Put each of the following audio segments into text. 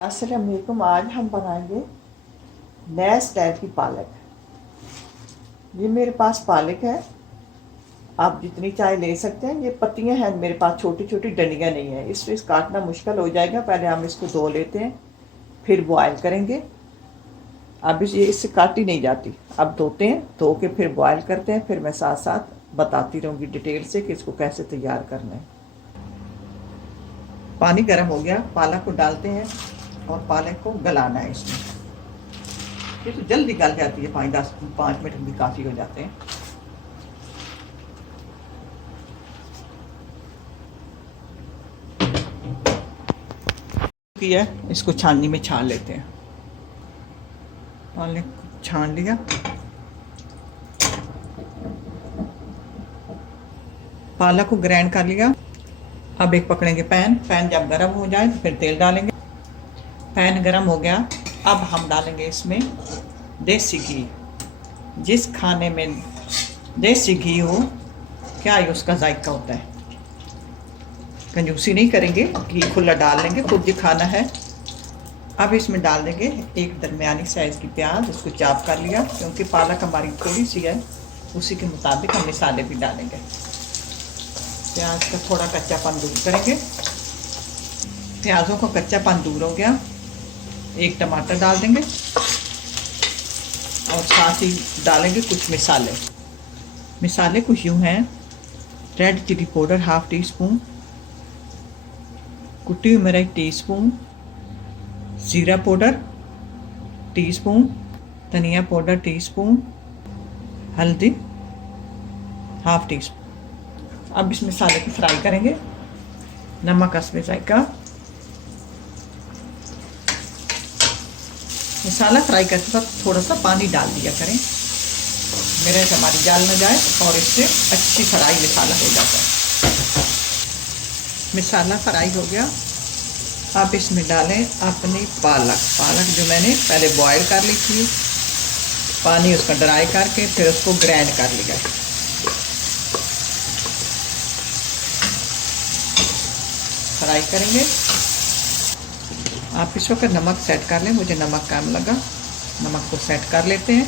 अस्सलाम वालेकुम। आज हम बनाएंगे नया स्टाइल की पालक। ये मेरे पास पालक है, आप जितनी चाहे ले सकते हैं। ये पत्तियां हैं मेरे पास, छोटी छोटी डंडियां नहीं है, इसलिए काटना मुश्किल हो जाएगा। पहले हम इसको धो लेते हैं, फिर बॉयल करेंगे। अब ये इससे काटी नहीं जाती। अब धोते हैं, धो के फिर बॉयल करते हैं, फिर मैं साथ साथ बताती रहूँगी डिटेल से कि इसको कैसे तैयार करना है। पानी गर्म हो गया, पालक को डालते हैं और पालक को गलाना है इसमें। ये तो जल्दी गल जाती है, 5 मिनट भी काफ़ी हो जाते हैं। किया इसको छाननी में छान लेते हैं। पालक को छान लिया, पालक को ग्राइंड कर लिया। अब एक पकड़ेंगे पैन जब गर्म हो जाए तो फिर तेल डालेंगे। पैन गर्म हो गया, अब हम डालेंगे इसमें देसी घी। जिस खाने में देसी घी हो, क्या ही उसका जायका होता है। कंजूसी नहीं करेंगे, घी खुला डाल लेंगे, खुद ही खाना है। अब इसमें डाल देंगे एक दरमियानी साइज़ की प्याज, उसको चाप कर लिया। क्योंकि पालक हमारी थोड़ी सी है, उसी के मुताबिक हम मसाले भी डालेंगे। प्याज का थोड़ा कच्चापन दूर करेंगे। प्याज़ों का कच्चापन दूर हो गया, एक टमाटर डाल देंगे और साथ ही डालेंगे कुछ मसाले कुछ यूँ हैं। रेड चिली पाउडर ½ टीस्पून, कुटी हुई मिर्च टीस्पून, जीरा पाउडर टीस्पून, धनिया पाउडर टीस्पून, हल्दी ½ टीस्पून। अब इस मसाले को फ्राई करेंगे। नमक हस्बे जायका। मसाला फ्राई करते वक्त थोड़ा सा पानी डाल दिया करें, मिर्च हमारी जल न जाए और इससे अच्छी फ्राई मसाला हो जाता है। मसाला फ्राई हो गया, अब इसमें डालें अपनी पालक जो मैंने पहले बॉयल कर ली थी, पानी उसका ड्राई करके फिर उसको ग्राइंड कर लिया। फ्राई करेंगे। आप इस वक्त नमक सेट कर लें, मुझे नमक कम लगा, नमक को सेट कर लेते हैं।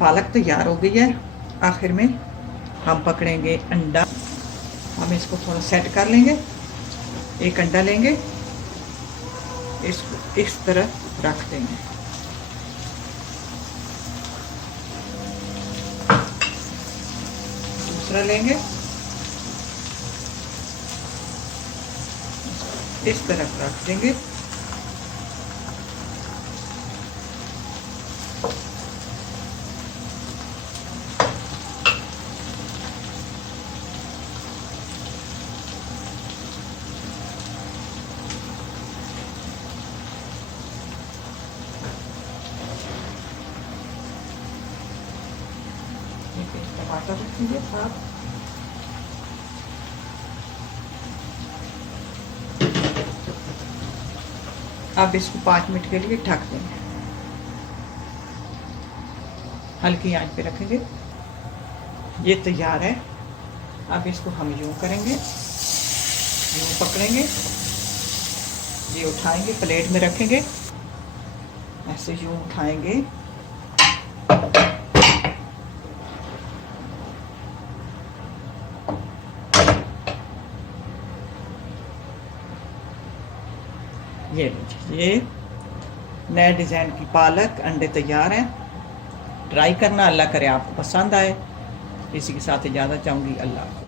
पालक तैयार हो गई है। आखिर में हम पकड़ेंगे अंडा, हम इसको थोड़ा सेट कर लेंगे। एक अंडा लेंगे, इसको इस तरह रख देंगे। दूसरा लेंगे, इस तरफ रख देंगे। टमाटर रखेंगे साथ। अब इसको 5 मिनट के लिए ढक देंगे, हल्की आंच पे रखेंगे। ये तैयार है। अब इसको हम यूँ करेंगे, यूँ पकड़ेंगे, ये उठाएंगे, प्लेट में रखेंगे, ऐसे यूँ उठाएंगे। ये नए डिज़ाइन की पालक अंडे तैयार हैं। ट्राई करना, अल्लाह करे आपको पसंद आए। इसी के साथ इजाज़त चाहूँगी। अल्लाह।